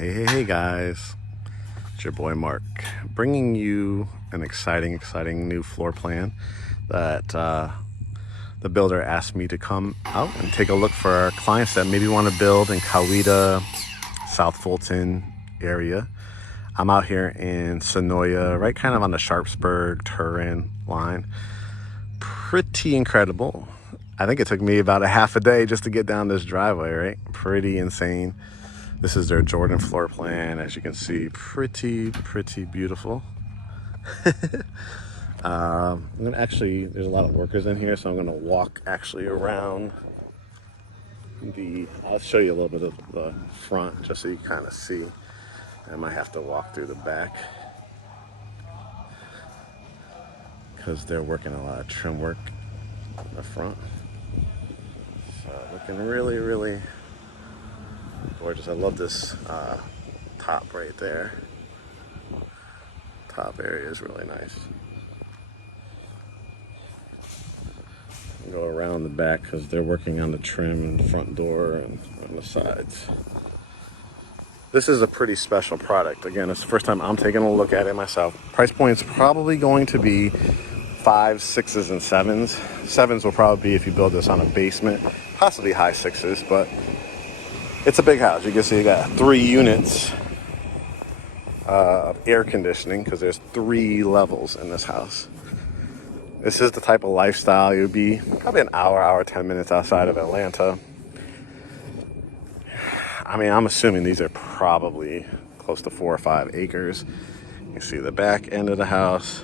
Hey guys, it's your boy Mark, bringing you an exciting new floor plan that the builder asked me to come out and take a look for our clients that maybe want to build in Coweta, South Fulton area. I'm out here in Sonoya, right kind of on the Sharpsburg, Turin line. Pretty incredible. I think it took me about a half a day just to get down this driveway, right? Pretty insane. This is their Jordan floor plan. As you can see, pretty beautiful. I'm gonna actually, there's a lot of workers in here, so I'm gonna walk actually around I'll show you a little bit of the front just so you kind of see. I might have to walk through the back because they're working a lot of trim work in the front. So looking really gorgeous. I love this top right there. Top area is really nice. Go around the back because they're working on the trim and the front door and on the sides. This is a pretty special product. Again, it's the first time I'm taking a look at it myself. Price point's probably going to be 5s, 6s, and 7s. 7s will probably be if you build this on a basement, possibly high 6s, but it's a big house. You can see you got 3 units of air conditioning because there's 3 levels in this house. This is the type of lifestyle you'd be probably an hour, 10 minutes outside of Atlanta. I mean, I'm assuming these are probably close to 4 or 5 acres. You can see the back end of the house.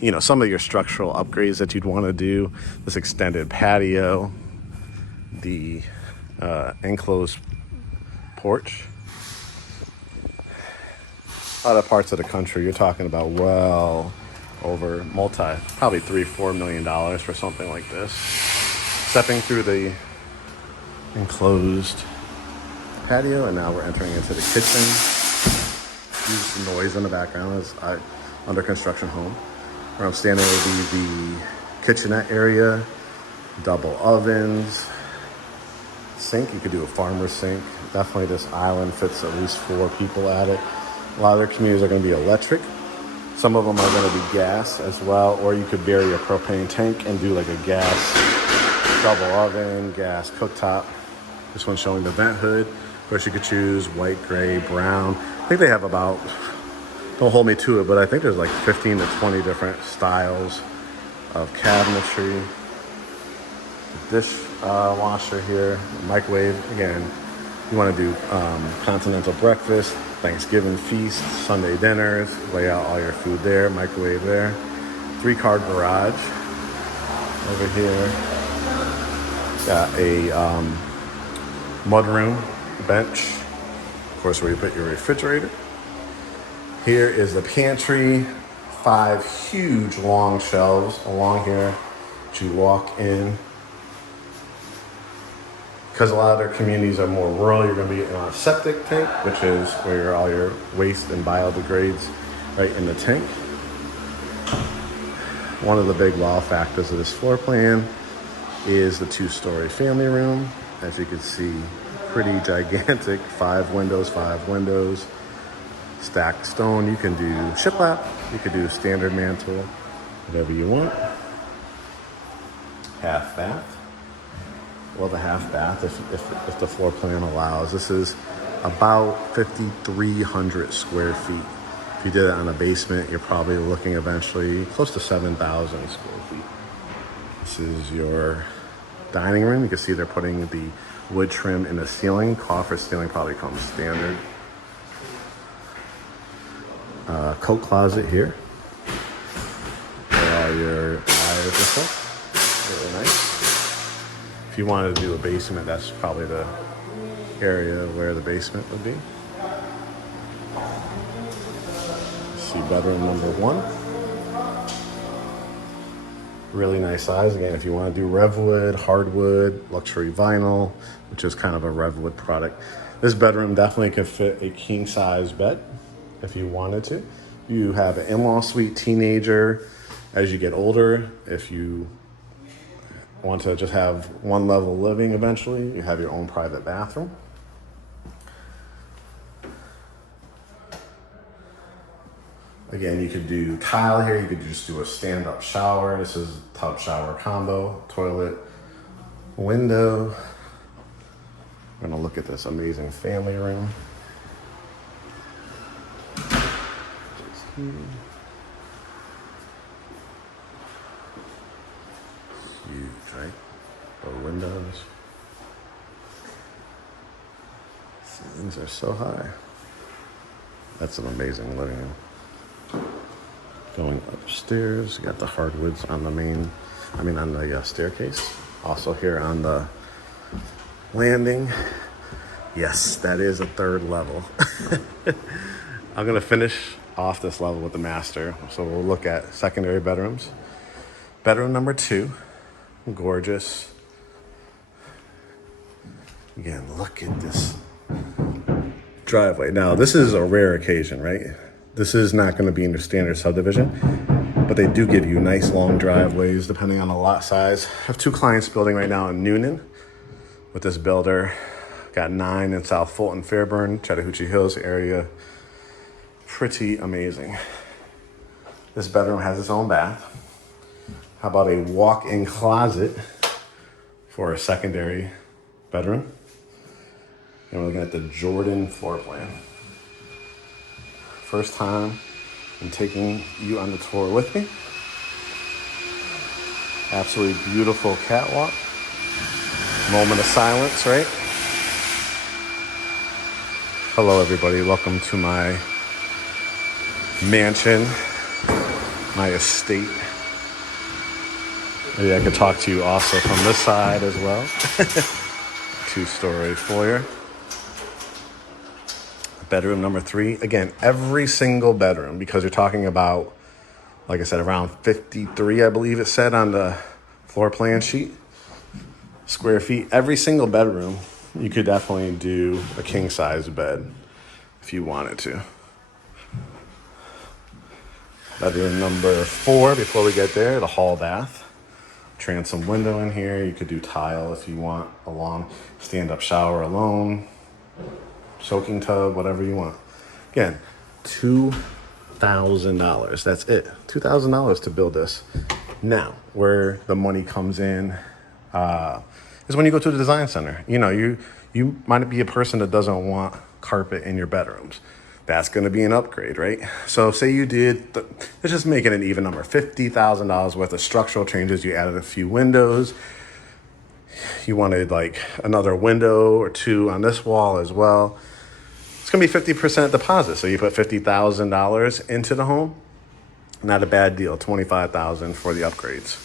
You know, some of your structural upgrades that you'd want to do, this extended patio, the enclosed porch. Other parts of the country, you're talking about well over probably $3-4 million for something like this. Stepping through the enclosed patio, and now we're entering into the kitchen. Use noise in the background as under construction home. Where I'm standing will be the kitchenette area, double ovens, sink. You could do a farmer's sink. Definitely this island fits at least 4 people at it. A lot of their communities are going to be electric. Some of them are going to be gas as well, or you could bury a propane tank and do like a gas double oven, gas cooktop. This one's showing the vent hood. Of course, you could choose white, gray, brown. I think they have about, don't hold me to it, but I think there's like 15 to 20 different styles of cabinetry. Dish washer here, microwave. Again, you want to do continental breakfast, Thanksgiving feast, Sunday dinners, lay out all your food there, microwave there. 3-car garage over here. Got a mudroom bench, of course, where you put your refrigerator. Here is the pantry, 5 huge long shelves along here that you walk in. Because a lot of their communities are more rural, you're going to be on a septic tank, which is where all your waste and biodegrades right in the tank. One of the big wow factors of this floor plan is the 2-story family room. As you can see, pretty gigantic, 5 windows, stacked stone. You can do shiplap, you could do standard mantle, whatever you want. Half bath. Well, the half bath, if the floor plan allows. This is about 5,300 square feet. If you did it on a basement, you're probably looking eventually close to 7,000 square feet. This is your dining room. You can see they're putting the wood trim in the ceiling. Coffer ceiling probably comes standard. Coat closet here. Where all your wires and stuff. Really nice. If you wanted to do a basement, that's probably the area where the basement would be. See bedroom number 1. Really nice size. Again, if you want to do Revwood, hardwood, luxury vinyl, which is kind of a Revwood product. This bedroom definitely could fit a king size bed if you wanted to. You have an in-law suite, teenager. As you get older, if you want to just have 1 level living eventually, you have your own private bathroom. Again, you could do tile here. You could just do a stand-up shower. This is tub shower combo, toilet, window. We're gonna look at this amazing family room. Huge, right? The windows. Ceilings are so high. That's an amazing living room. Going upstairs, you got the hardwoods on the on the staircase. Also here on the landing. Yes, that is a third level. I'm gonna finish off this level with the master. So we'll look at secondary bedrooms. Bedroom number 2, gorgeous. Again, look at this driveway. Now, this is a rare occasion, right? This is not going to be in your standard subdivision, but they do give you nice long driveways depending on the lot size. I have 2 clients building right now in Newnan with this builder. Got 9 in South Fulton, Fairburn, Chattahoochee Hills area. Pretty amazing. This bedroom has its own bath. How about a walk-in closet for a secondary bedroom? And we're looking at the Jordan floor plan. First time I'm taking you on the tour with me. Absolutely beautiful catwalk. Moment of silence, right? Hello, everybody. Welcome to my mansion, my estate. Maybe I could talk to you also from this side as well. 2-story foyer. Bedroom number 3. Again, every single bedroom, because you're talking about, like I said, around 53, I believe it said on the floor plan sheet, square feet. Every single bedroom, you could definitely do a king size bed if you wanted to. Bedroom number 4, before we get there, the hall bath. Transom window in here. You could do tile if you want, a long stand-up shower alone. Soaking tub, whatever you want. Again, $2,000. That's it. $2,000 to build this. Now, where the money comes in is when you go to the design center. You know, you might be a person that doesn't want carpet in your bedrooms. That's going to be an upgrade, right? So say you did, let's just make it an even number, $50,000 worth of structural changes. You added a few windows. You wanted like another window or 2 on this wall as well. It's going to be 50% deposit. So you put $50,000 into the home. Not a bad deal. $25,000 for the upgrades.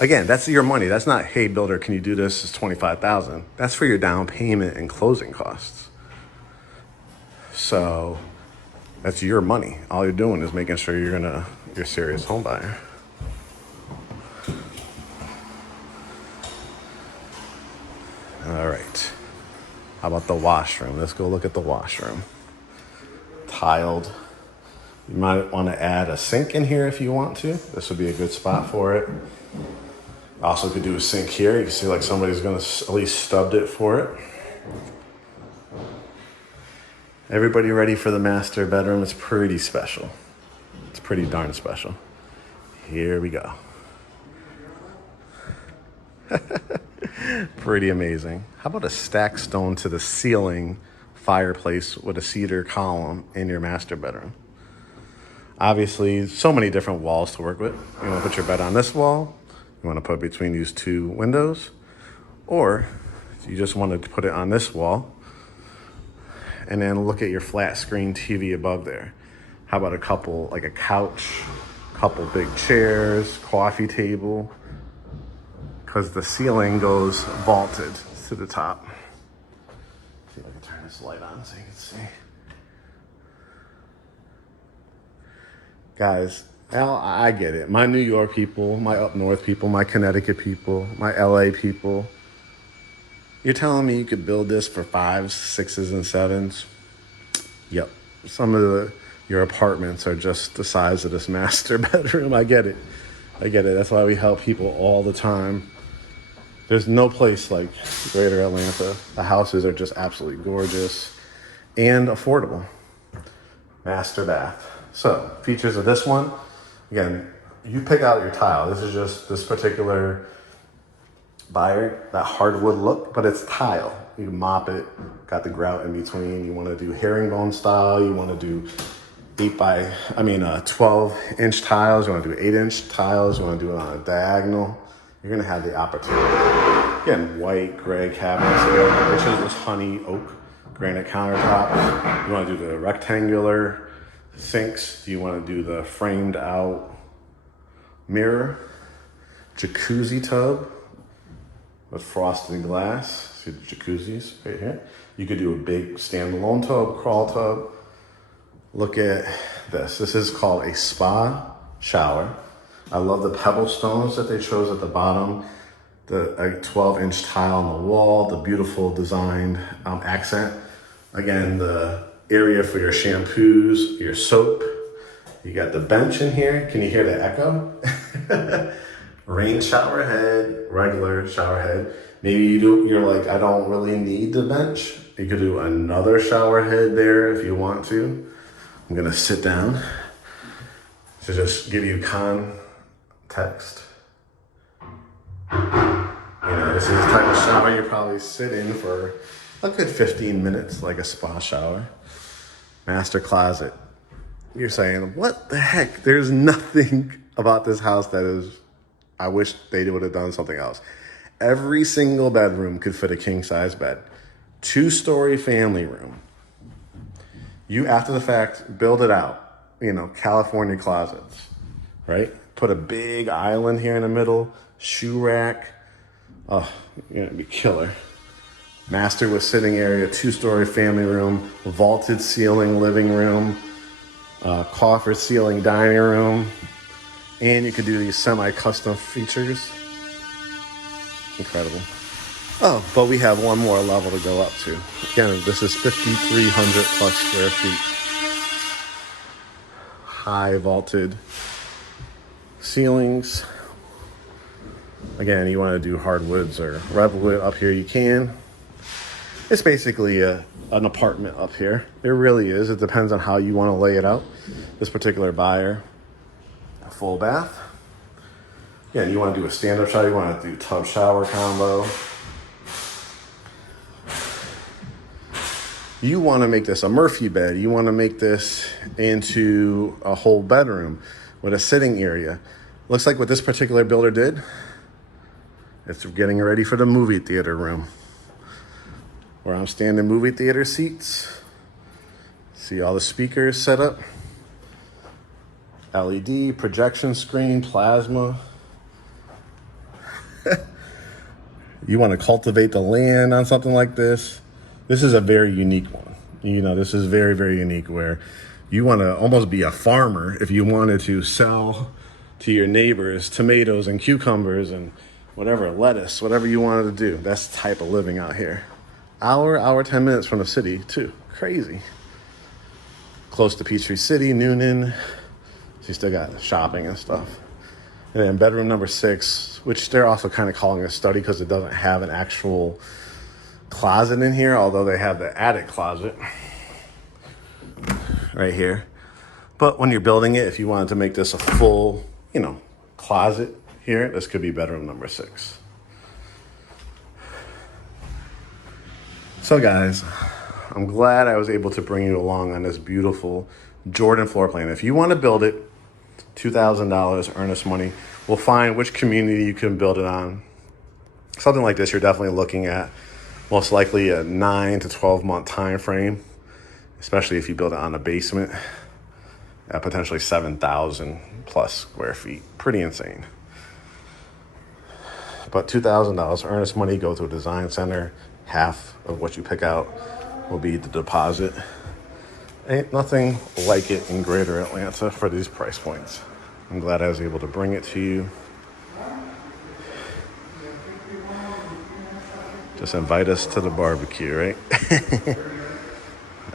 Again, that's your money. That's not, hey, builder, can you do this? It's $25,000. That's for your down payment and closing costs. So that's your money. All you're doing is making sure you're a serious home buyer. All right. How about the washroom? Let's go look at the washroom. Tiled. You might want to add a sink in here if you want to. This would be a good spot for it. Also could do a sink here. You can see like somebody's going to at least stubbed it for it. Everybody ready for the master bedroom? It's pretty special. It's pretty darn special. Here we go. Pretty amazing. How about a stacked stone to the ceiling fireplace with a cedar column in your master bedroom? Obviously, so many different walls to work with. You want to put your bed on this wall. You want to put it between these 2 windows. Or you just want to put it on this wall. And then look at your flat screen TV above there. How about a couple, like a couch, couple big chairs, coffee table, because the ceiling goes vaulted to the top. See if I can turn this light on so you can see. Guys, I get it. My New York people, my up north people, my Connecticut people, my LA people. You're telling me you could build this for 5s, 6s, and 7s? Yep. Some of your apartments are just the size of this master bedroom. I get it. That's why we help people all the time. There's no place like Greater Atlanta. The houses are just absolutely gorgeous and affordable. Master bath. So features of this one, again, you pick out your tile. This is just this particular buyer, that hardwood look, but it's tile. You can mop it, got the grout in between. You want to do herringbone style. You want to do 12-inch tiles. You want to do 8-inch tiles. You want to do it on a diagonal. You're going to have the opportunity. Again, white, gray cabinets here, which is this honey oak granite countertop. You want to do the rectangular sinks. Do you want to do the framed out mirror? Jacuzzi tub with frosted glass. See the jacuzzis right here. You could do a big standalone tub, crawl tub. Look at this. This is called a spa shower. I love the pebble stones that they chose at the bottom. A 12-inch tile on the wall, the beautiful designed accent. Again, the area for your shampoos, your soap. You got the bench in here. Can you hear the echo? Rain shower head, regular shower head. Maybe you're like, I don't really need the bench. You could do another shower head there if you want to. I'm gonna sit down to just give you context. This is the type of shower you probably sit in for a good 15 minutes, like a spa shower. Master closet. You're saying, what the heck? There's nothing about this house that is, I wish they would have done something else. Every single bedroom could fit a king-size bed. 2-story family room. You, after the fact, build it out. California closets, right? Put a big island here in the middle, shoe rack. Oh, you're gonna be killer. Master with sitting area, 2-story family room, vaulted ceiling living room, coffer ceiling dining room, and you could do these semi-custom features. Incredible. Oh, but we have one more level to go up to. Again, this is 5,300 plus square feet. High vaulted ceilings. Again, you want to do hardwoods or redwood up here, you can. It's basically an apartment up here. It really is. It depends on how you want to lay it out. This particular buyer, a full bath. Again, you want to do a stand-up shower. You want to do tub shower combo. You want to make this a Murphy bed. You want to make this into a whole bedroom with a sitting area. Looks like what this particular builder did, it's getting ready for the movie theater room. Where I'm standing movie theater seats. See all the speakers set up. LED, projection screen, plasma. You want to cultivate the land on something like this. This is a very unique one. This is very, very unique where you want to almost be a farmer if you wanted to sell to your neighbors tomatoes and cucumbers and whatever, lettuce, whatever you wanted to do. That's the type of living out here. Hour, 10 minutes from the city too. Crazy. Close to Peachtree City, Newnan. So you still got shopping and stuff. And then bedroom number 6, which they're also kind of calling a study because it doesn't have an actual closet in here, although they have the attic closet right here. But when you're building it, if you wanted to make this a full, closet here, this could be bedroom number 6. So guys, I'm glad I was able to bring you along on this beautiful Jordan floor plan. If you want to build it, $2,000 earnest money. We'll find which community you can build it on. Something like this, you're definitely looking at most likely a 9 to 12 month time frame, especially if you build it on a basement at potentially 7,000 plus square feet. Pretty insane. But $2,000 earnest money, go to a design center. Half of what you pick out will be the deposit. Ain't nothing like it in greater Atlanta for these price points. I'm glad I was able to bring it to you. Just invite us to the barbecue, right?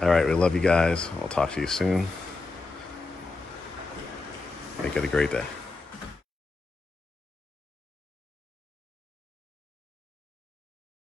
All right, we love you guys. I'll talk to you soon. Make it a great day.